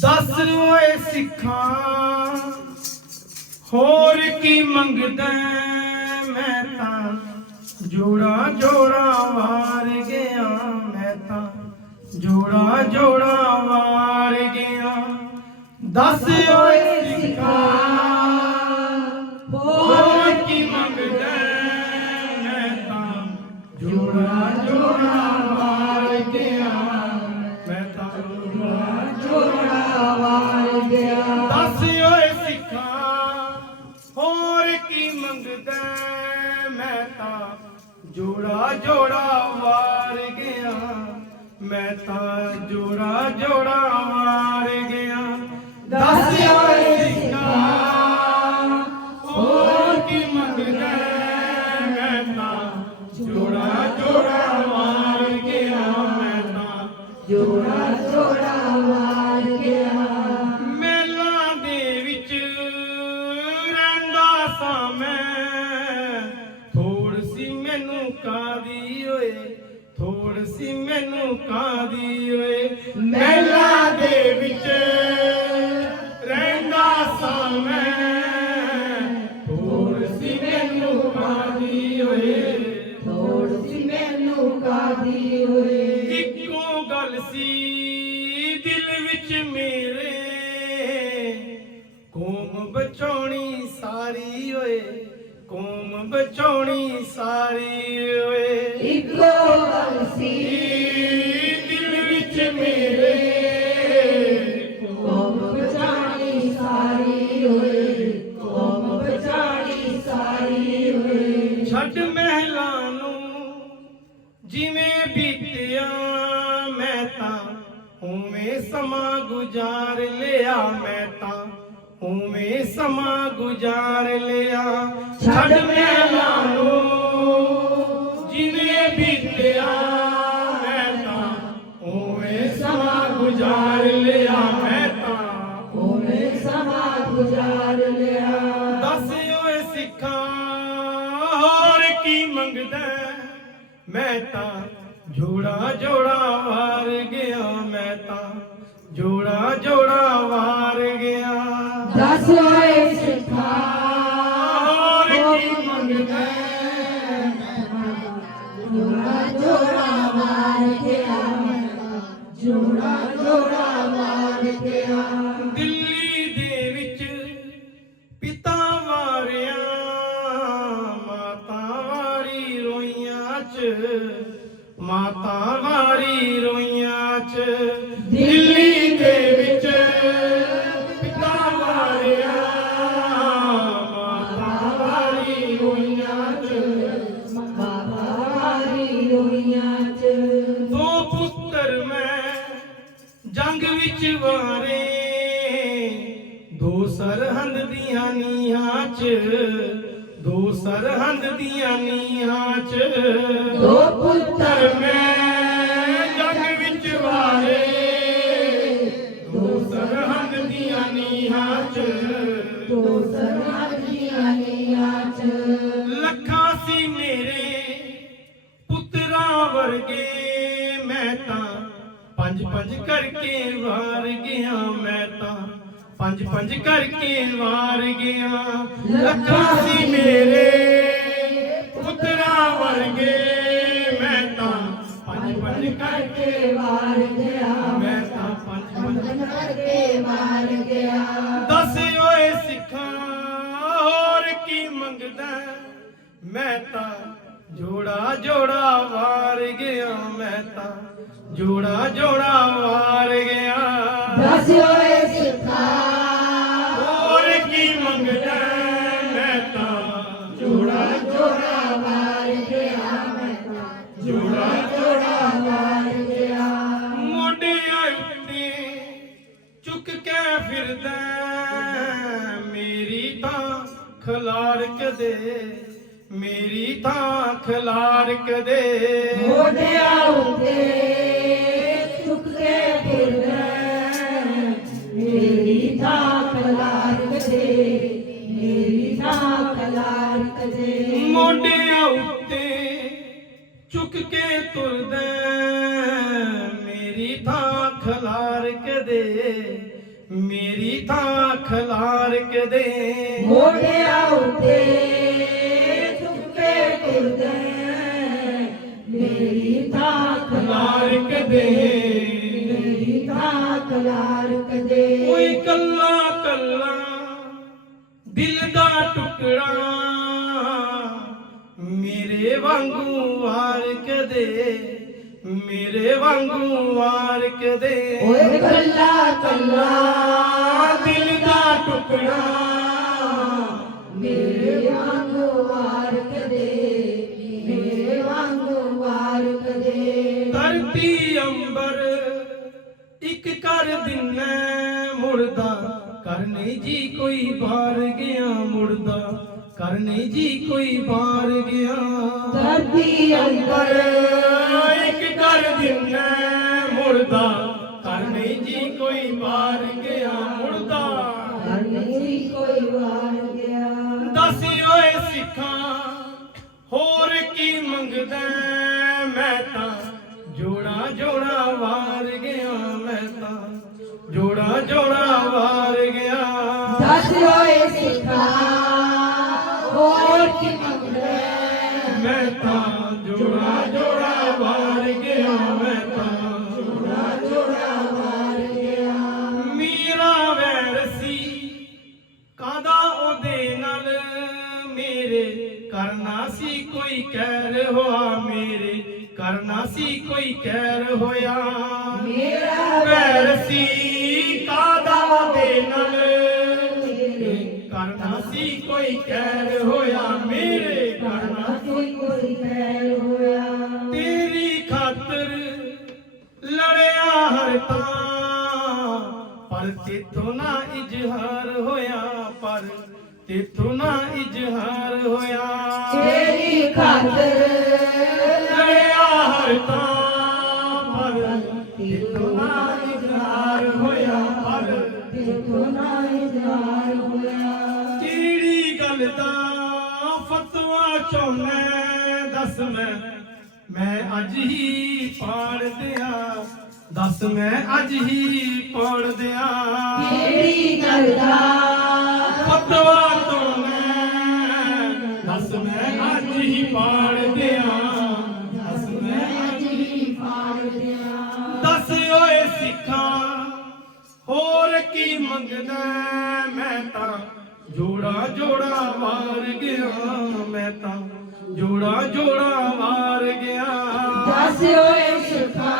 ਦੱਸ ਓਏ ਸਿੱਖਾਂ, ਹੋਰ ਕੀ ਮੰਗਦਾ ਮੈਂ ਤਾਂ ਜੋੜਾ ਜੋੜਾ ਵਾਰ ਗਿਆ, ਮੈਂ ਤਾਂ ਜੋੜਾ ਜੋੜਾ ਵਾਰ ਗਿਆ। ਦਸ ਓਏ ਸਿੱਖਾਂ ਜੋੜਾ ਜੋੜਾ ਵਾਰ ਗਿਆ ਮੈਂ ਤਾਂ ਜੋੜਾ ਜੋੜਾ ਵਾਰ ਗਿਆ। ਕੌਮ ਬਚਾਉਣੀ ਸਾਰੀ ਓਏ ਕੌਮ ਬਚਾਉਣੀ ਸਾਰੀ ਓਏ। ਇੱਕੋ ਗੱਲ ਸੀ। ਦਿਲ ਵਿੱਚ ਮੇਰੇ ਕੌਮ ਬਚਾਣੀ ਸਾਰੀ ਹੋਏ ਕੌਮ ਬਚਾਣੀ ਸਾਰੀ ਹੋਏ ਛੱਡ ਮਹਿਲਾਂ ਨੂੰ ਜਿਵੇਂ ਬੀਤਿਆ ਮੈਂ ਤਾਂ ਉਵੇਂ ਸਮਾਂ ਗੁਜ਼ਾਰ ਲਿਆ ਮੈਂ ਉਵੇਂ ਸਮਾਂ ਗੁਜ਼ਾਰ ਲਿਆ। ਛੱਡ ਮਹਿਲਾਂ ਨੂੰ ਜਿਵੇਂ ਬੀਤਿਆ ਮੈਂ ਤਾਂ ਉਵੇਂ ਸਮਾਂ ਗੁਜ਼ਾਰ ਲਿਆ ਮੈਂ ਤਾਂ। ਉਹਨੇ ਸਮਾਂ ਗੁਜ਼ਾਰ ਲਿਆ। ਦੱਸ ਓਏ ਸਿੱਖਾਂ ਹੋਰ ਕੀ ਮੰਗਦਾ? ਮੈਂ ਤਾਂ ਜੋੜਾ ਜੋੜਾ ਵਾਰ ਗਿਆ ਮੈਂ ਤਾਂ ਜੋੜਾ ਜੋੜਾ ਵਾਰ ਚ ਮਾਤਾ ਵਾਰੀ ਰੋਈਆਂ ਚ। ਦਿੱਲੀ ਦੇ ਵਿੱਚ ਪਿਤਾ ਵਾਰਿਆ ਮਾਤਾ ਵਾਰੀ ਰੋਈਆਂ ਚ ਬਾਬਾ ਵਾਰੀ ਰੋਈਆਂ ਚ। ਦੋ ਪੁੱਤਰ ਮੈਂ ਜੰਗ ਵਿੱਚ ਵਾਰੇ ਦੋ ਸਰਹੰਦ ਦੀਆਂ ਨੀਹਾਂ 'ਚ। ਦੋ ਸਰਹੰਦ ਦੀਆਂ ਨੀਹਾਂ 'ਚ। ਦੋ ਪੁੱਤਰ ਮੈਂ ਜੰਗ ਵਿੱਚ ਵਾਰੇ। ਦੋ ਸਰਹੰਦ ਦੀਆਂ ਨੀਹਾਂ 'ਚ। ਦੋ ਸਰਹੱਦੀਆਂ ਨੀਆਂ ਚ। ਲੱਖਾਂ ਸੀ ਮੇਰੇ ਪੁੱਤਰਾਂ ਵਰਗੇ। ਮੈਂ ਤਾਂ ਪੰਜ ਪੰਜ ਕਰਕੇ ਵਾਰ ਗਿਆ ਮੈਂ ਪੰਜ ਪੰਜ ਕਰਕੇ ਵਾਰ ਗਿਆ। ਲੱਖਾਂ ਸੀ ਮੇਰੇ ਪੁੱਤਰਾਂ ਵਰਗੇ। ਮੈਂ ਤਾਂ ਪੰਜ ਪੰਜ ਕਰਕੇ ਵਾਰ ਗਿਆ। ਮੈਂ ਤਾਂ ਪੰਜ ਪੰਜ ਕਰਕੇ ਵਾਰ ਗਿਆ। ਦੱਸ ਓਏ ਸਿੱਖਾਂ ਹੋਰ ਕੀ ਮੰਗਦਾ? ਮੈਂ ਤਾਂ ਜੋੜਾ ਜੋੜਾ ਵਾਰ ਗਿਆ। ਮੈਂ ਤਾਂ ਜੋੜਾ ਜੋੜਾ ਵਾਰ ਤਾਂ ਖਲਾਰ ਕਦੇ ਮੇਰੀ ਤਾਂ ਖਲਾਰ ਕਦੇ ਮੋਢਿਆਂ ਉੱਤੇ ਚੁੱਕ ਕੇ ਫਿਰਦਾ ਮੇਰੀ ਥਾਂ ਕਲਾਰ ਕਦੇ ਮੇਰੀ ਥਾਂ ਕਲਾਰ ਕਦੇ ਮੋਢਿਆਂ ਉੱਤੇ ਚੁੱਕ ਕੇ ਤੁਰਦਾ ਮੇਰੀ ਥਾਂ ਖਲਾਰ ਕਦੇ ਮੇਰੀ ਥਾਂ ਖਲਾਰ ਕੇ ਦੇ। ਮੋਢਿਆਂ ਉੱਤੇ ਚੁੱਕੇ ਤੁਰਦੇ ਮੇਰੀ ਥਾਂ ਖਲਾਰ ਕੇ ਦੇ। ਮੇਰੀ ਥਾਂ ਖਲਾਰ ਕਦੇ ਓਏ ਕੱਲਾ ਕੱਲਾ ਦਿਲ ਦਾ ਟੁਕੜਾ ਮੇਰੇ ਵਾਂਗੂ ਵਾਰ ਕਦੇ ਮੇਰੇ ਵਾਂਗੂ ਵਾਰ ਕਦੇ ਓਏ ਕੱਲਾ ਕੱਲਾ ਦਿਲ ਦਾ ਟੁਕੜਾ। ਮੇਰੇ ਵਾਂਗੂ ਵਾਰ ਕਦੇ ਮੇਰੇ ਵਾਂਗੂ ਵਾਰ ਕਦੇ ਧਰਤੀ ਅੰਬਰ ਇੱਕ ਕਰ ਦਿਨਾ ਮੁੜਦਾ। ਕਰ ਨਹੀਂ ਜੀ ਕੋਈ ਬਾਹਰ ਗਿਆ ਮੁੜਦਾ। ਕਰ ਨਹੀਂ ਜੀ ਕੋਈ ਬਾਹਰ ਗਿਆ। ਧਰਤੀ ਅੰਬਰ ਇੱਕ ਕਰ ਦਿਨਾ ਮੁੜਦਾ ਕਰ ਨਹੀਂ ਜੀ ਕੋਈ ਬਾਹਰ ਗਿਆ ਮੁੜਦਾ ਹਰ ਨਹੀਂ ਕੋਈ ਵਾਰ ਗਿਆ। ਦੱਸ ਓਏ ਸਿੱਖਾਂ ਹੋਰ ਕੀ ਮੰਗਦਾ ਮੈਂ ਤਾਂ? ਜੋੜਾ ਜੋੜਾ ਵਾਰ ਗਿਆ ਮੈਂ ਤਾਂ। ਜੋੜਾ ਜੋੜਾ ਵਾਰ ਗਿਆ। ਦੱਸ ਹੋਏ ਸਿੱਖਾ ਕਰਨਾ ਸੀ ਕੋਈ ਕਹਿਰ ਹੋਆ ਮੇਰੇ ਕਰਨਾ ਸੀ ਕੋਈ ਕਹਿਰ ਹੋਇਆ। ਮੇਰਾ ਵੈਰ ਸੀ ਕਾਦਾ ਉਹਦੇ ਨਾਲ। ਕਰਨਾ ਸੀ ਕੋਈ ਕਹਿਰ ਹੋਇਆ ਮੇਰੇ ਕਰਨਾ ਕੋਈ ਕੋਈ ਖੈਰ ਹੋਇਆ। ਤੇਰੀ ਖਾਤਰ ਲੜਿਆ ਹਰ ਤਾਂ ਪਰ ਤੇਥੋਂ ਨਾ ਇਜ਼ਹਾਰ ਹੋਇਆ ਪਰ ਤੇਥੋਂ ਨਾ ਇਜ਼ਹਾਰ ਹੋਇਆ। ਤੇਰੀ ਖਾਤਰ ਲੜਿਆ ਹਰ ਤਾਂ ਪਰ। ਤੇਥੋਂ ਨਾ ਇਜ਼ਹਾਰ ਹੋਇਆ। ਪਰ ਤੇਥੋਂ ਨਾ ਇਜ਼ਹਾਰ ਹੋਇਆ। ਕਿਹੜੀ ਗੱਲ ਦਾ ਫਤਵਾ ਚਾਹੁੰਦਾ ਦੱਸ ਮੈਂ। ਮੈਂ ਅੱਜ ਹੀ ਪਾੜ ਦਿਆਂ। ਦੱਸ ਮੈਂ ਅੱਜ ਹੀ ਪਾੜ ਦਿਆਂ। ਕਿਹੜੀ ਗੱਲ ਦਾ ਫਤਵਾ ਤੋਂ ਮੈਂ, ਦੱਸ ਮੈਂ ਅੱਜ ਹੀ ਪਾੜ ਦਿਆਂ। ਦੱਸ ਮੈਂ ਅੱਜ ਹੀ ਪਾੜ ਦਿਆਂ। ਦੱਸ ਓਏ ਸਿੱਖਾਂ, ਹੋਰ ਕੀ ਮੰਗਦਾ ਮੈਂ ਤਾਂ ਜੋੜਾ ਜੋੜਾ ਵਾਰ ਗਿਆ, ਮੈਂ ਤਾਂ ਜੋੜਾ ਜੋੜਾ ਵਾਰ ਗਿਆ। ਦੱਸ ਹੋਏ ਸਿੱਖਾ